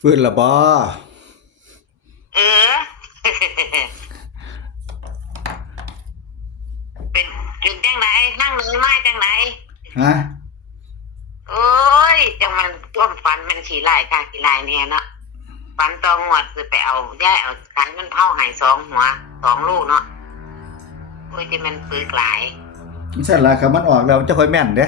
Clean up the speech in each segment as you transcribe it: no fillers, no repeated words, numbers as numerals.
ฟื้นละบ่เออ เป็นจังไหนนั่งหนึ่งไม้จังไหนฮะโอ้ยจังมันท่วมฟันมันขี่ลายค่ะขี่ลายเนี่ยเนาะฟันตองวดคือไปเอาย่ายเอาขันมันเผาหาย2 หัว2 ลูกเนาะโอ้ยที่มันปึกหลายใช่ละครับมันออกแล้วจะค่อยแม่นเด้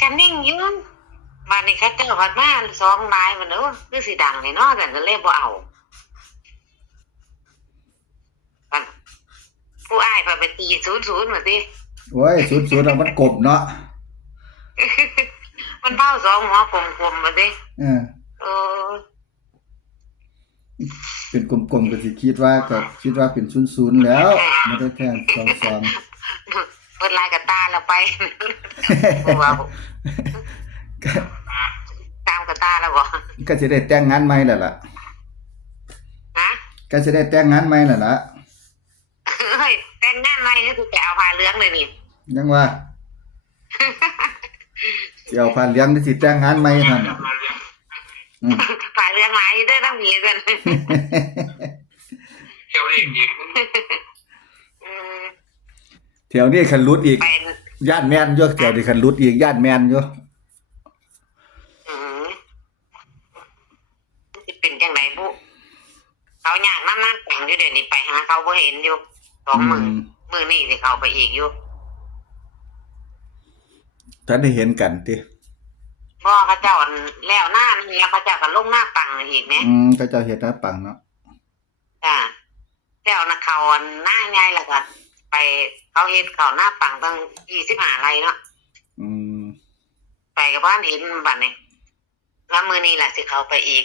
กันนิ่งอยู่บ้านนี้เขาเจ้าพัดมา2 ลายมันเด้อคือสิดังเลยเนาะแต่ก็เลยบ่เอามันผู้อ้ายพาไปตี00มาสิ โอ้ยสุดๆแล้วมันกบเนาะ มันเผา2 หัวกลมๆมาสิเออเออ เป็นกลมๆก็สิคิดว่าเป็น00แล้วมันได้แค่22 เปิดลายกับตาเราไปว้าวตามกับตาแล้วบ่ก็สิได้แต่งงานใหม่แล้วล่ะฮะก็สิได้แต่งงานใหม่แล้วล่ะเฮ้ยแต่งงานใหม่นี่คือจะเอาผ้าเหลืองเลยนี่ยังว่าสิเอาผ้าเหลืองนี่สิแต่งงานใหม่นั่นน่ะผ้าเหลืองหลายเด้อต้องมีกันเที่ยวเองยิงแถวนี้คันรุดอีกย่านแม่นอยู่แถวนี้คันรุดอีกย่านแม่นอยู่สิเป็นจังได๋บุเขายากนั่งแต่งอยู่เดี๋ยวนี้ไปหาเขาบ่เห็นอยู่2 มื้อนี้สิเข้าไปอีกอยู่ท่านได้เห็นกันติบ่เขาเจ้าแล้วหน้านี่แล้วเขาเจ้าก็ลงหน้าปังอีกแหมเขาเจ้าเฮ็ดหน้าปังเนาะจ้าแล้วนะเขาหน้าใหญ่แล้วก็ไปเขาเฮ็ดเขาหน้าปังตั้ง25 ไร่เนาะไปกับบ้านเห็นบัดนี้แล้วมื้อนี้ล่ะสิเข้าไปอีก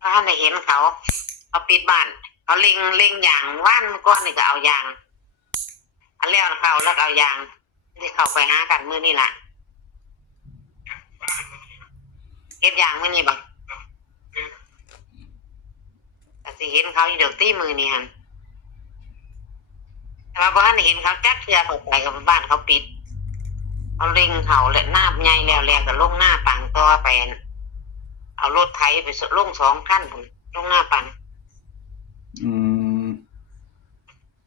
ถ้าได้เห็นเขาปิดบ้านเขาเล็งอย่างว่านก้อนนี่ก็เอายางอันแล้วเขาแล้วเอายางที่เขาไปหากันมื้อนี้ล่ะเก็บยางมื้อนี้บ่ก็สิเห็นเขาอยู่เดี๋ยวตีมื้อนี้หั่นแต่ว่าบ่ทันได้เห็นเขาจักเทื่อเขาไปกับบ้านเขาปิดเอาเล็งเขาและน้าใหญ่แล้วก็ลงหน้าปังต่อไปเอารถไถไปลง2 คันพุ่นลงหน้าปัง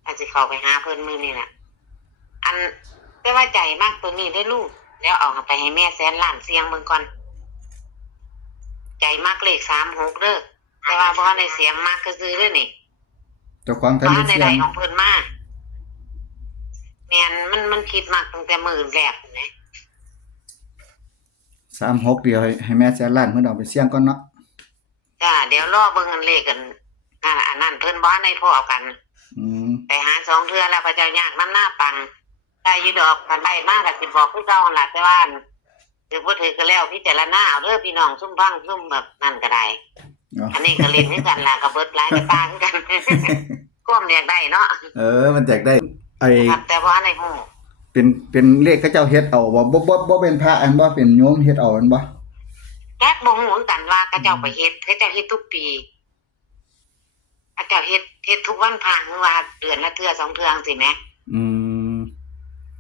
อาจสิเข้าไปหาเพิ่นมื้อนี้ล่ะอันแต่ว่าใจมากตัวนี้ได้ลูกแล้วเอาไปให้แม่100,000,000เสียงเบิ่งก่อนใจมากเลข36เด้อแต่ว่าบ่ได้เสียงมากคือซื่อเด้อนี่เจ้าของทันได้เสียงของเพิ่นมาแม่นมันคิดมากตั้งแต่มื้อแรกนะ36เดียวให้แม่100,000,000เพิ่นเอาไปเสี่ยงก่อนเนาะจ้าเดี๋ยวรอเบิ่งอันเลขกันอันนั้นเพิ่นบ่ได้พอกันไปหา2 เทื่อแล้วพระเจ้ายากนำหน้าปังได้อยู่ดอกกันได้มาก็สิบอกคือเก่าหั่นล่ะแต่ว่าถือบ่ถือก็แล้วพิจารณาเอาเด้อพี่น้องซุ่มฟังซุ่มแบบนั่นก็ได้อันนี้ก็เล่นคือกันล่ะก็เบิดหลายกระตาคือกันก้มอยากได้เนาะมันอยากได้แต่ว่าในฮู้เป็นเลขเขาเจ้าเฮ็ดเอาบ่เป็นพระอันบ่เป็นโยมเฮ็ดเอาอันบ่แก๊กบ่ฮู้เหมือนกันว่าเขาเจ้าไปเฮ็ดเขาเจ้าเฮ็ดทุกปีเขาเจ้าเฮ็ดทุกวันพระหรือว่าเดือนละเทื่อ2 เทื่อจังซี่แหม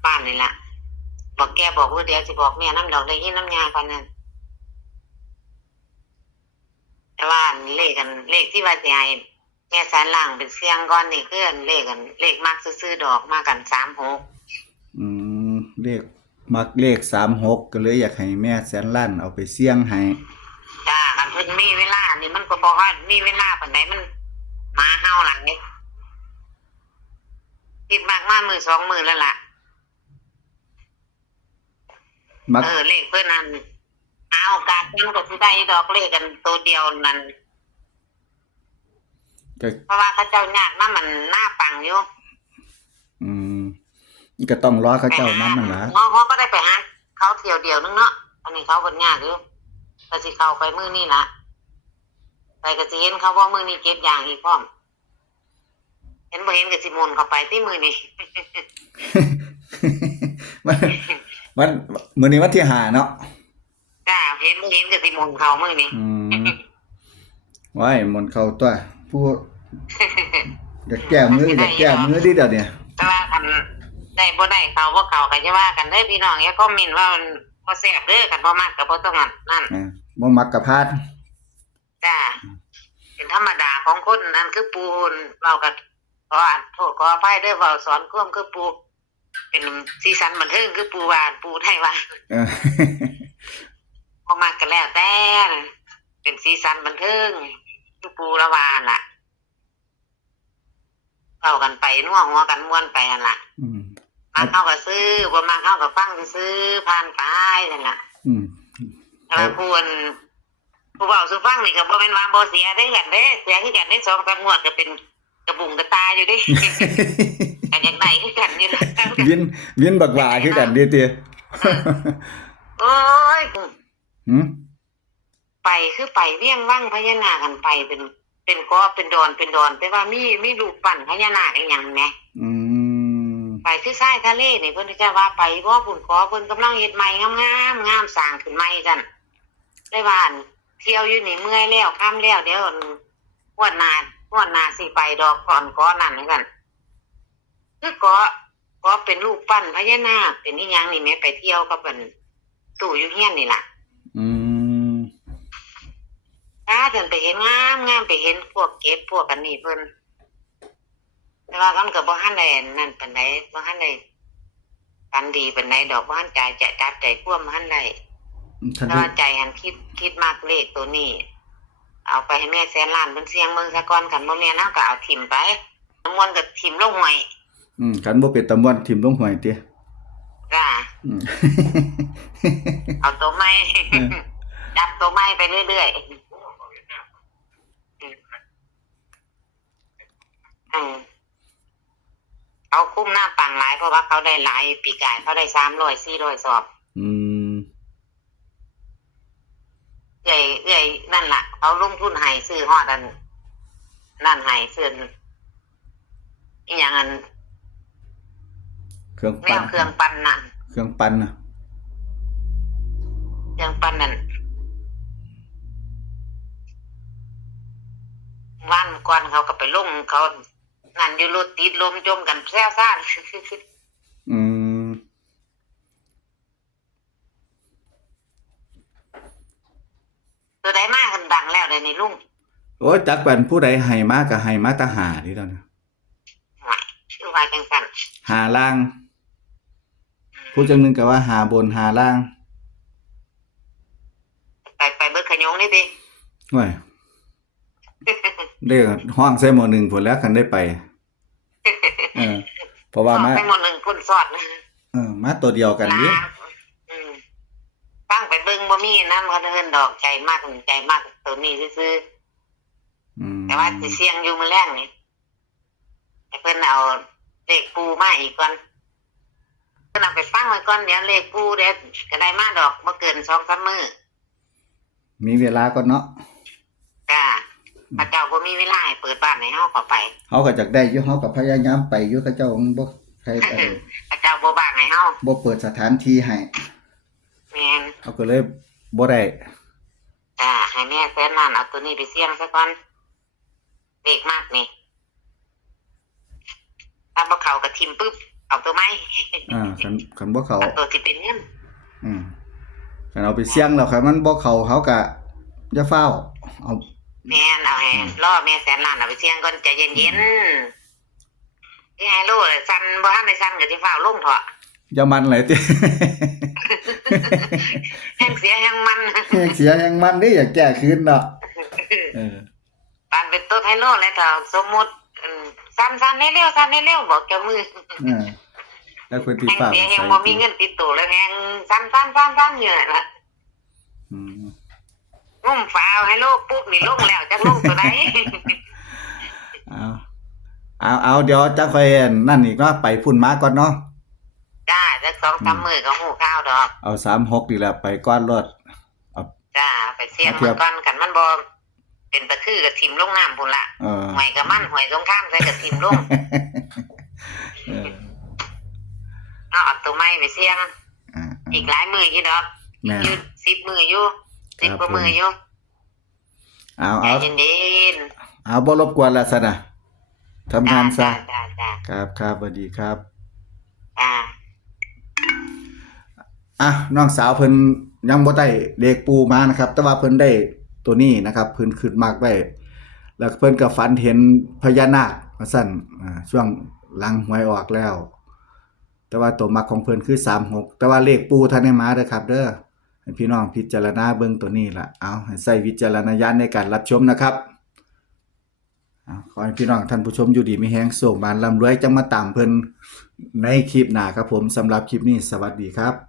บ้านนี่ล่ะบอกแกบอกว่าเดี๋ยวสิบอกแม่นำดอกได้ยินนำยาก่อนนั่นแต่ว่าเลขที่ว่าสิให้แม่สันล่างเป็นเสียงก่อนนี่คือเลขมักซื่อๆดอกมากัน36เลขมักเลข36ก็เลยอยากให้แม่100,000,000เอาไปเสี่ยงให้จ้าคันเพิ่นมีเวลานี่มันก็บ่ว่ามีเวลาปานใดมันมาเฮาหลังนี่คิดมากมามื้อ2 มื้อแล้วล่ะเลขเพิ่นนั่นเอาโอกาสมันก็สิได้ดอกเลขกันตัวเดียวนั่นเพราะว่าเขาเจ้ายากนำมันหน้าปังอยู่ก็ต้องรอเขาเจ้านำนั่นล่ะเขาก็ได้ไปหาเขาเที่ยวเดียวนึงเนาะอันนี้เขาเพิ่นยากอยู่ก็สิเข้าไปมื้อนี้ล่ะไปก็สิเห็นเขาว่ามื้อนี้เก็บยางอีกพร้อมเห็นบ่เห็นก็สิมุนเข้าไปที่มื้อนี้มันมื้อนี้วันที่5เนาะจ้าเห็นบ่เห็นก็สิมุนเข้ามื้อนี้ว้ายมุนเข้าตัวผู้อยากแก้มือดิเดี๋ยวนี้แต่ว่า ได้บ่ได้เขาบ่เขาก็จะว่ากันเด้อพี่น้องอย่าคอมเมนต์ว่ามันบ่แซ่บเด้อกันบ่มักก็บ่ต้องนั่น บ่มักกะพาด จ้าเป็นธรรมดาของคนนั่นคือปูนเราก็ขอโทษขออภัยเด้อเว้าสอนความคือปูเป็นสีสันบันเทิงคือปูว่าปูไทยว่า เออ บ่มักก็แล้วแต่เป็นสีสันบันเทิงคือปูละวาล่ะเข้ากันไปนัวหัวกันม่วนไปนั่นล่ะ อืม มาเข้าก็ซื้อบ่มาเข้าก็ฟังซื้อผ่านไปนั่นล่ะ อืม แต่ว่าผู้เว้าสู่ฟังนี่ก็บ่แม่นว่าบ่เสียเด้อกันเด้เสียคือกันได้2-3งวดก็เป็นกระบุงกระตาอยู่เด้ กันอย่างไหนคือกันนี่ล่ะ วินบักหว่าคือกันเด้อติ โอ้ย หืม ไปคือไปเวียงวังพญานาคกันไปเป็นกอเป็นดอนแต่ว่ามีรูปปั้นพญานาคอีหยังแหม อืม ไปคือชายทะเลนี่เพิ่นจะว่าไปบ่พุ่นขอเพิ่นกำลังเฮ็ดใหม่งามๆงามสร้างขึ้นใหม่จั่นได้ว่าอั่นเที่ยวอยู่นี่เมื่อยแล้วค่ำแล้วเดี๋ยวงวดหน้าสิไปดอกก่อนกอนั่นเหมือนกันคือก็เป็นรูปปั้นพญานาคเป็นอีหยังนี่แหมไปเที่ยวกับเพิ่นตู่อยู่เฮียนนี่ล่ะ อืม ถ้าเดินไปเห็นงามไปเห็นพวกเก็บพวกกันนี่เพิ่นแต่ว่ามันก็บ่ทันได้นั่นปานใดบ่ทันได้ปันดีปานใดดอกบ่ทันใจจะจับใจควมบ่ทันได้ ท่าน แต่ ที่ ว่าใจหันคิดมากเลขตัวนี้ เอาไปให้แม่แสนล้านเพิ่นเสี่ยงเบิ่งซะก่อนคันบ่แม่นเฮาก็เอาถิ่มไปน้ำมนต์ก็ถิ่มลงห้วย คันบ่เป็นตำบลทิ่มลงห้วยติ จ้า อืม เอาตัวใหม่ จับตัวใหม่ไปเรื่อยๆเขาคุ้มหน้าปังหลายเพราะว่าเขาได้หลายปีกายเขาได้300-400 สอบ อืม เอื่อยนั่นล่ะเขาลงทุนให้ซื้อฮอดอันนั่นให้ซื้ออีหยังอัน เครื่อง แน ปั่น วเครื่องปั่นนั่น เครื่องปั่นน่ะ เครื่องปั่นนั่นวันก่อนเขาก็ไปลงเขานั่นอยู่รถติดลมจมกันแซ่ซ่าน อืม ตัวใดมากกันดังแล้วเลยนี่ลุง โอ้ยจักเป็นผู้ใดให้มาก็ให้มาแตาหานี่แล้วนะ หวยชื่อว่าจังซั่น หาล่าง ผู้จังหนึงก็ว่าหาบนหาล่าง ไปเบิดขยงนี่ติ โอ้ยได้ห้องใส่หม้อหนึ่งพุ่นแล้วคันได้ไป เพราะว่ามา ไปหมดหนึ่งคนสอดนะ มาตัวเดียวกันนี่ อืมตั้งไปเบิ่งบ่มีนะมันก็เดินดอกใจมากตัวนี้ซื่อๆแต่ว่าสิเสี่ยงอยู่มื้อแรงนี่ให้เพิ่นเอาเลขปูมาอีกก่อนเพิ่นเอาไปฟังไว้ก่อนเดี๋ยวเลขปูเดี๋ยวก็ได้มาดอกบ่เกิน 2-3 มื้อ มีเวลาก่อนเนาะ จ้าพระเจ้าบ่มีเวลาให้เปิดบ้านให้เฮาเข้าไป เฮาก็จักได้อยู่เฮาก็พยายามไปอยู่เขาเจ้าบ่ใครไป พระเจ้าบ่บ้างให้เฮา บ่เปิดสถานที่ให้ แม่น เฮาก็เลยบ่ได้ จ้าให้แม่แสนล้านเอาตัวนี้ไปเสี่ยงซะก่อนเลขมากนี่ถ้าบ่เข้าก็ทิ่มปึ๊บเอาตัวใหม่ คันบ่เข้า เอาตัวที่เป็นเงิน คันเอาไปเสี่ยงแล้วคันมันบ่เข้าเขาก็อย่าฟ้าวเอา แม่นเอาให้รอแม่แสนล้านเอาไปเสี่ยงก่อนใจเย็นๆที่ให้รู้สั่นบ่ทันได้สั่นก็สิฟ้าวลงเถาะ อย่ามันเลยติ แฮงเสียแฮงมัน แฮงเสียแฮงมันเด้อยากแก้คืนเนาะ ปานเป็นตัวไฮโลแล้วถ้าสมมุติสั่นๆเร็วๆสั่นเร็วๆบอกเจ้ามือ แล้วคนที่ แฮง ฟ้าว เสียแฮงบ่มีเงินติดตัวแล้วแฮงสั่นๆๆๆอยู่นั่นล่ะ งุ่มฟ้าวให้โลกปุ๊บนี่ลงแล้วจักลงตัวใด เอาเดี๋ยวจะค่อยนั่นอีกเนาะไปพุ่นมาก่อนเนาะ จ้าจัก 2-3 มื้อก็ฮู้ข่าวดอก เอา36นี่แหละไปก่อนรถ จ้าไปเสี่ยงมันก่อนกันมันบ่เป็นตะคือก็ทิ่มลงน้ำพุ่นล่ะหวยก็มันหวยสงครามใส่ก็ทิ่มลงเอาตัวใหม่ไปเสี่ยงอีกหลายมื้ออยู่ดอกอยู่10 มื้ออยู่10 กว่ามื้ออยู่เอา ใจเย็น เอาบ่รบกวนแล้วซะนะ ๆ ทำงานซะ จ้า ครับสวัสดีครับ ค จ้า น้องสาวเพิ่นยังบ่ได้เลขปูมานะครับ แต่ว่าเพิ่นได้ตัวนี้นะครับเพิ่นขึ้นมากไว้แล้วเพิ่นก็ฝันเห็นพญานาคว่าซั่นช่วงหลังหวยออกแล้ว แต่ว่าตัวมักของเพิ่นคือ36แต่ว่าเลขปูท่านได้มาเด้อครับ เด้อให้พี่น้องพิจารณาเบิ่งตัวนี้ล่ะเอาให้ใช้วิจารณญาณในการรับชมนะครับขอให้พี่น้องท่านผู้ชมอยู่ดีมีแฮงโชคบานร่ำรวยจังมาตามเพิ่นในคลิปหน้าครับผมสำหรับคลิปนี้สวัสดีครับ